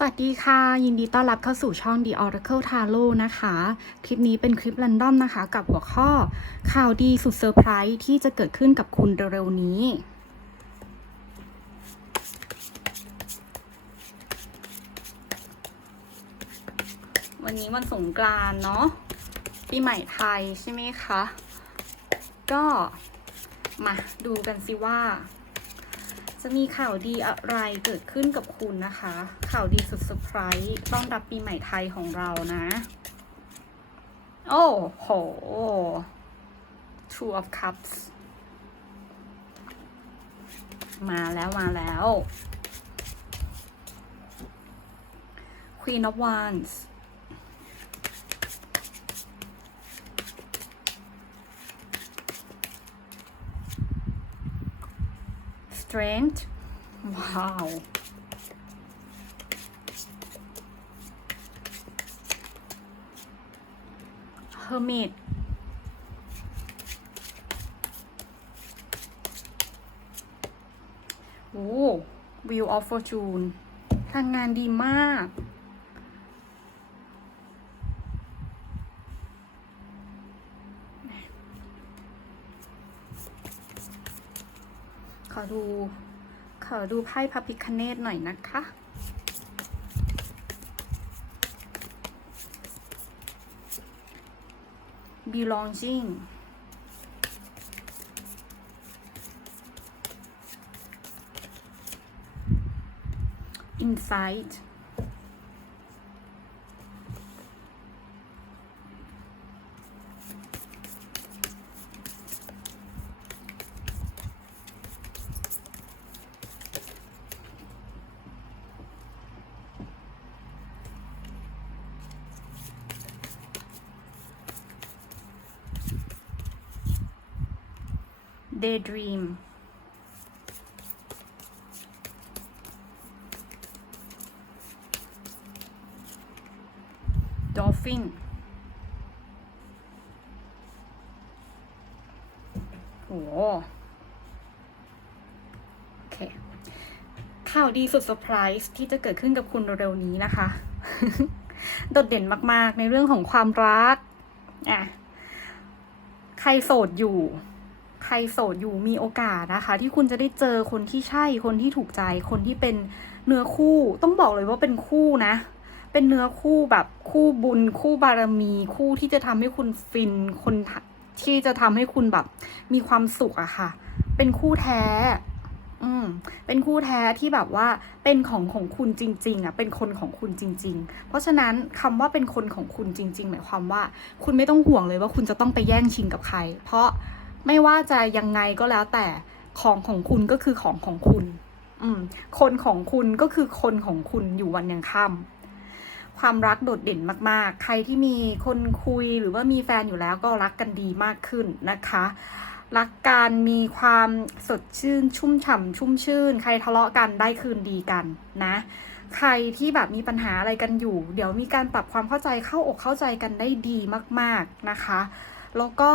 สวัสดีค่ะ ยินดีต้อนรับเข้าสู่ช่อง The Oracle Tarot นะคะ คลิปนี้เป็นคลิป r รนดอมนะคะ กับหัวข้อข่าวดีสุดเซอร์ไพรส์ที่จะเกิดขึ้นกับคุณเร็วๆนี้ วันนี้วันสงกรานเนาะปีใหม่ไทยใช่ไหมคะ ก็มาดูกันสิว่า จะมีข่าวดีอะไรเกิดขึ้นกับคุณนะคะ ข่าวดีสุดเซอร์ไพรส์ต้อนรับปีใหม่ไทยของเรานะ โอ้โห Two of Cups มาแล้วมาแล้ว Queen of Wands Strength ว้าว Hermit โอ้ Wheel of Fortune ทางงานดีมาก อดู ขอดูไพ่พระพิคเนตหน่อยนะคะ belonging insight daydream dolphin โอ้โอเค ข่าวดีสุดเซอร์ไพรส์ที่จะเกิดขึ้นกับคุณเร็วๆนี้นะคะ โดดเด่นมากๆในเรื่องของความรัก อะ ใครโสดอยู่ ใครโสดอยู่มีโอกาสนะคะ ที่คุณจะได้เจอคนที่ใช่คนที่ถูกใจคนที่เป็นเนื้อคู่ ต้องบอกเลยว่าเป็นคู่นะ เป็นเนื้อคู่แบบคู่บุญ คู่บารมี คู่ที่จะทำให้คุณฟินคนที่จะทำให้คุณแบบ มีความสุขอะค่ะ เป็นคู่แท้ อืม เป็นคู่แท้ที่แบบว่า เป็นของของคุณจริง ๆอะเป็นคนของคุณจริง ๆ เพราะฉะนั้นคำว่าเป็นคนของคุณจริง ๆ หมายความว่า คุณไม่ต้องห่วงเลยว่าคุณจะต้องไปแย่งชิงกับใคร เพราะ ไม่ว่าจะยังไงก็แล้วแต่ของของคุณก็คือของของคุณ อืม คนของคุณก็คือคนของคุณอยู่วันยังค่ำความรักโดดเด่นมาก ๆ ใครที่มีคนคุยหรือว่ามีแฟนอยู่แล้วก็รักกันดีมากขึ้นนะคะ รักกันมีความสดชื่น ชุ่มฉ่ำชุ่มชื่น ใครทะเลาะกันได้คืนดีกันนะ ใครที่แบบมีปัญหาอะไรกันอยู่ เดี๋ยวมีการปรับความเข้าใจเข้าอกเข้าใจกันได้ดีมาก ๆนะคะ แล้วก็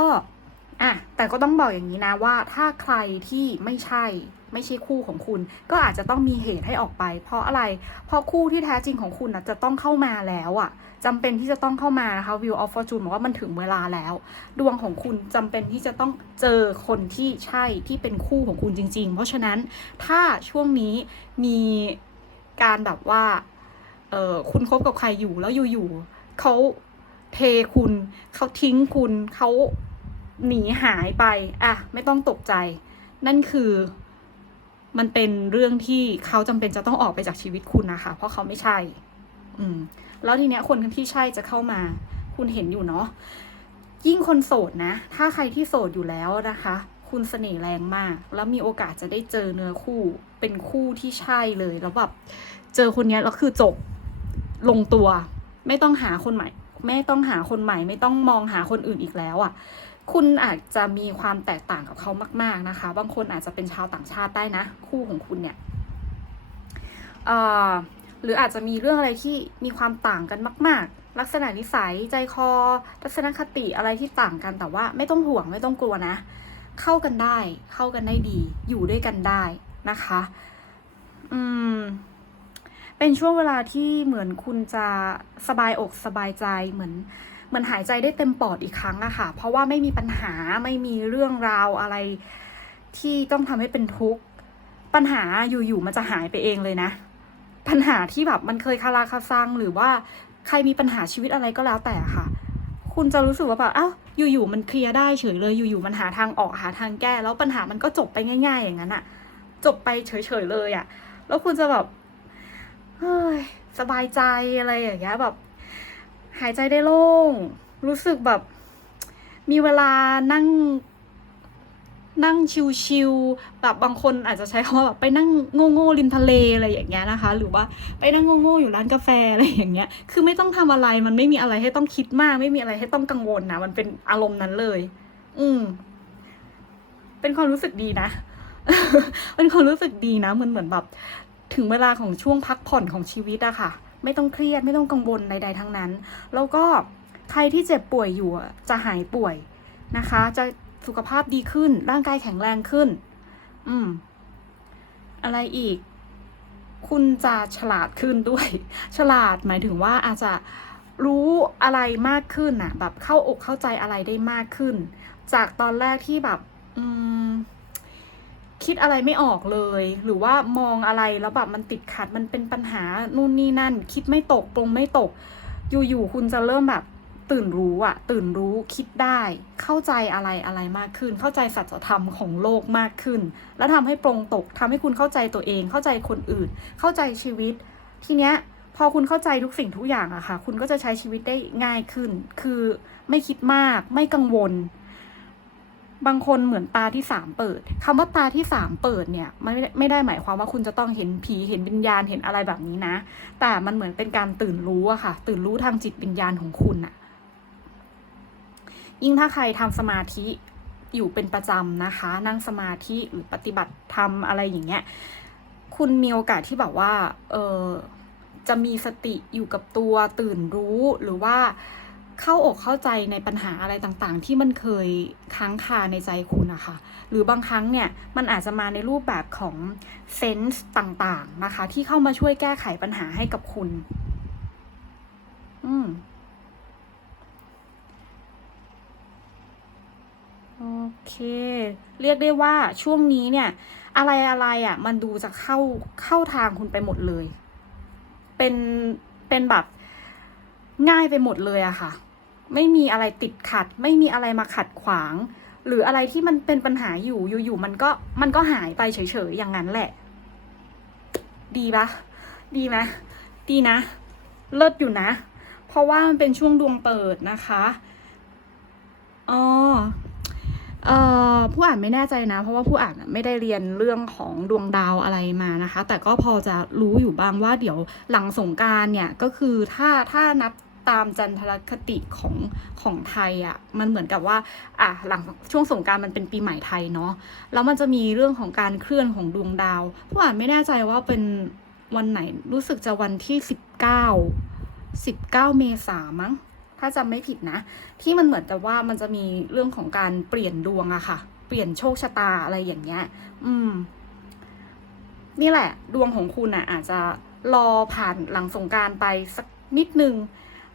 อะแต่ก็ต้องบอกอย่างนี้นะว่าถ้าใครที่ไม่ใช่ไม่ใช่คู่ของคุณ ก็อาจจะต้องมีเหตุให้ออกไป เพราะอะไร เพราะคู่ที่แท้จริงของคุณนะจะต้องเข้ามาแล้วอะ่ะจำเป็นที่จะต้องเข้ามานะคะ View of Fortune บอกว่ามันถึงเวลาแล้ว ดวงของคุณจำเป็นที่จะต้องเจอคนที่ใช่ที่เป็นคู่ของคุณจริง ๆ เพราะฉะนั้นถ้าช่วงนี้มีการแบบว่าเออคุณคบกับใครอยู่แล้วอยู่ๆเขาเทคุณเขาทิ้งคุณเขา หนีหายไปอะไม่ต้องตกใจ นั่นคือมันเป็นเรื่องที่เขาจำเป็นจะต้องออกไปจากชีวิตคุณนะคะ เพราะเขาไม่ใช่ อืม แล้วทีเนี้ยคนที่ใช่จะเข้ามา คุณเห็นอยู่เนาะ ยิ่งคนโสดนะ ถ้าใครที่โสดอยู่แล้วนะคะ คุณเสน่ห์แรงมาก แล้วมีโอกาสจะได้เจอเนื้อคู่ เป็นคู่ที่ใช่เลย แล้วแบบเจอคนเนี้ยแล้วคือจบ ลงตัว ไม่ต้องหาคนใหม่ ไม่ต้องหาคนใหม่ ไม่ต้องมองหาคนอื่นอีกแล้วอะ่ะ คุณอาจจะมีความแตกต่างกับเขามาก ๆนะคะ บางคนอาจจะเป็นชาวต่างชาติได้นะ คู่ของคุณเนี่ยหรืออาจจะมีเรื่องอะไรที่มีความต่างกันมาก ๆ ลักษณะนิสัยใจคอทัศนคติอะไรที่ต่างกันแต่ว่าไม่ต้องห่วงไม่ต้องกลัวนะ เข้ากันได้ เข้ากันได้ดี อยู่ด้วยกันได้นะคะ อืมเป็นช่วงเวลาที่เหมือนคุณจะสบายอกสบายใจเหมือน เหมือนหายใจได้เต็มปอดอีกครั้งอะค่ะ เพราะว่าไม่มีปัญหาไม่มีเรื่องราวอะไร ที่ต้องทำให้เป็นทุกข์ปัญหาอยู่ๆมันจะหายไปเองเลยนะ ปัญหาที่แบบมันเคยคาราคาซังหรือว่าใครมีปัญหาชีวิตอะไรก็แล้วแต่ค่ะ คุณจะรู้สึกว่าแบบอ้าวอยู่ๆมันเคลียร์ได้เฉยเลยอยู่ๆมันหาทางออกหาทางแก้ แล้วปัญหามันก็จบไปง่าย ๆ อย่างนั้นอะจบไปเฉยๆเลยอะแล้วคุณจะแบบเฮ้ยสบายใจอะไรอย่างเงี้ยแบบ หายใจได้โล่ง รู้สึกแบบ มีเวลานั่ง นั่งชิวๆแบบบางคนอาจจะใช้คำว่าแบบไปนั่งโง่ๆริมทะเลอะไรอย่างเงี้ยนะคะ หรือว่าไปนั่งโง่ๆอยู่ร้านกาแฟอะไรอย่างเงี้ย คือไม่ต้องทำอะไรมันไม่มีอะไรให้ต้องคิดมาก ไม่มีอะไรให้ต้องกังวลนะมันเป็นอารมณ์นั้นเลย อืม เป็นความรู้สึกดีนะเป็นความรู้สึกดีนะ มันเหมือนแบบถึงเวลาของช่วงพักผ่อนของชีวิตอะค่ะ ไม่ต้องเครียดไม่ต้องกังวลใดๆทั้งนั้น แล้วก็ใครที่เจ็บป่วยอยู่จะหายป่วยนะคะ จะสุขภาพดีขึ้น ร่างกายแข็งแรงขึ้น อืม อะไรอีก คุณจะฉลาดขึ้นด้วย ฉลาดหมายถึงว่าอาจจะรู้อะไรมากขึ้นน่ะ แบบเข้าอกเข้าใจอะไรได้มากขึ้น จากตอนแรกที่แบบ อืม คิดอะไรไม่ออกเลย หรือว่ามองอะไรแล้วแบบมันติดขัดมันเป็นปัญหานู่นนี่นั่น คิดไม่ตกปรงไม่ตก อยู่ๆคุณจะเริ่มแบบตื่นรู้อะตื่นรู้คิดได้ เข้าใจอะไรอะไรมากขึ้น เข้าใจสัจธรรมของโลกมากขึ้น แล้วทำให้ปรงตกทำให้คุณเข้าใจตัวเอง เข้าใจคนอื่น เข้าใจชีวิต ทีเนี้ยพอคุณเข้าใจทุกสิ่งทุกอย่างอะค่ะ คุณก็จะใช้ชีวิตได้ง่ายขึ้น คือไม่คิดมาก ไม่กังวล บางคนเหมือนตาที่สามเปิดคำว่าตาที่สามเปิดเนี่ยมันไม่ได้ไม่ได้หมายความว่าคุณจะต้องเห็นผีเห็นวิญญาณเห็นอะไรแบบนี้นะ แต่มันเหมือนเป็นการตื่นรู้อะค่ะ ตื่นรู้ทางจิตวิญญาณของคุณอะยิ่งถ้าใครทำสมาธิอยู่เป็นประจำนะคะ นั่งสมาธิหรือปฏิบัติธรรมอะไรอย่างเงี้ยคุณมีโอกาสที่แบบว่าเออจะมีสติอยู่กับตัวตื่นรู้หรือว่า เข้าอกเข้าใจในปัญหาอะไรต่างๆ ที่มันเคยค้างคาในใจคุณนะคะหรือบางครั้งเนี่ยมันอาจจะมาในรูปแบบของเซนส์ต่างๆนะคะที่เข้ามาช่วยแก้ไขปัญหาให้กับคุณ อืมโอเค เรียกได้ว่าช่วงนี้เนี่ย อะไรอะไรอะ มันดูจะเข้าเข้าทางคุณไปหมดเลย เป็นเป็นแบบ ง่ายไปหมดเลยอะค่ะ ไม่มีอะไรติดขัด ไม่มีอะไรมาขัดขวาง หรืออะไรที่มันเป็นปัญหาอยู่อยู่ๆมันก็มันก็หายไปเฉยๆอย่างนั้นแหละ ดีปะดีไหมดีนะ เลิศอยู่นะ เพราะว่ามันเป็นช่วงดวงเปิดนะคะอ๋อ เอ่อผู้อ่านไม่แน่ใจนะ เพราะว่าผู้อ่านไม่ได้เรียนเรื่องของดวงดาวอะไรมานะคะ แต่ก็พอจะรู้อยู่บ้างว่าเดี๋ยวหลังสงการเนี่ยก็คือถ้าถ้านับตามจันทรคติของของไทยอะ่ะมันเหมือนกับว่าอะหลังช่วงสงการมันเป็นปีใหม่ไทยเนาะแล้วมันจะมีเรื่องของการเคลื่อนของดวงดาวผู้อ่านไม่แน่ใจว่าเป็นวันไหนรู้สึกจะวันที่สิบเก้าสิบเก้าเมษามั้ง ถ้าจำไม่ผิดนะ ที่มันเหมือนกับว่ามันจะมีเรื่องของการเปลี่ยนดวงอะค่ะ เปลี่ยนโชคชะตาอะไรอย่างเงี้ย อืม นี่แหละ ดวงของคุณอะอาจจะรอผ่านหลังสงการไปสักนิดนึง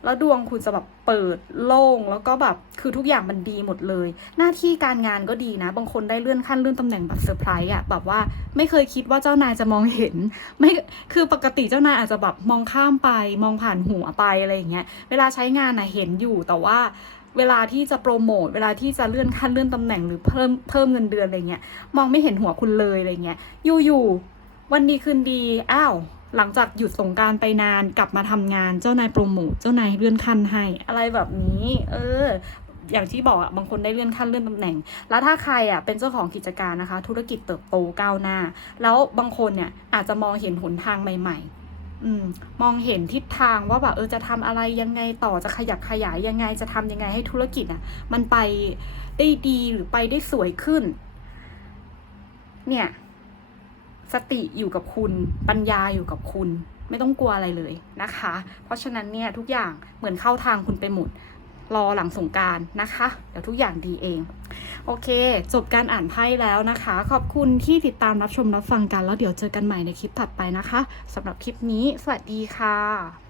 แล้วดวงคุณจะแบบเปิดโล่งแล้วก็แบบคือทุกอย่างมันดีหมดเลย หน้าที่การงานก็ดีนะ บางคนได้เลื่อนขั้นเลื่อนตำแหน่งแบบเซอร์ไพรส์อะแบบว่าไม่เคยคิดว่าเจ้านายจะมองเห็น ไม่คือปกติเจ้านายอาจจะแบบมองข้ามไปมองผ่านหัวไปอะไรอย่างเงี้ยเวลาใช้งานนะเห็นอยู่แต่ว่าเวลาที่จะโปรโมทเวลาที่จะเลื่อนขั้นเลื่อนตำแหน่งหรือเพิ่มเพิ่มเงินเดือนอะไรเงี้ยมองไม่เห็นหัวคุณเลยอะไรเงี้ยอยู่ๆวันดีคืนดีอ้าว หลังจากหยุดสงการไปนานกลับมาทำงานเจ้านายโปรโมทเจ้านายเลื่อนขั้นให้ อะไรแบบนี้ เออ อย่างที่บอกอะบางคนได้เลื่อนขั้นเลื่อนตำแหน่ง แล้วถ้าใครอะเป็นเจ้าของกิจการนะคะ ธุรกิจเติบโตก้าวหน้า แล้วบางคนเนี่ยอาจจะมองเห็นหนทางใหม่ ๆอืมมองเห็นทิศทางว่าแบบเออจะทำอะไรยังไงต่อจะขยับขยายยังไงจะทำยังไงให้ธุรกิจอะ มันไปได้ดีหรือไปได้สวยขึ้น เนี่ย สติอยู่กับคุณ ปัญญาอยู่กับคุณ ไม่ต้องกลัวอะไรเลยนะคะ เพราะฉะนั้นเนี่ยทุกอย่างเหมือนเข้าทางคุณไปหมดรอหลังสงการนะคะ เดี๋ยวทุกอย่างดีเอง โอเค จบการอ่านไพ่แล้วนะคะ ขอบคุณที่ติดตามรับชมรับฟังกัน แล้วเดี๋ยวเจอกันใหม่ในคลิปถัดไปนะคะสำหรับคลิปนี้ สวัสดีค่ะ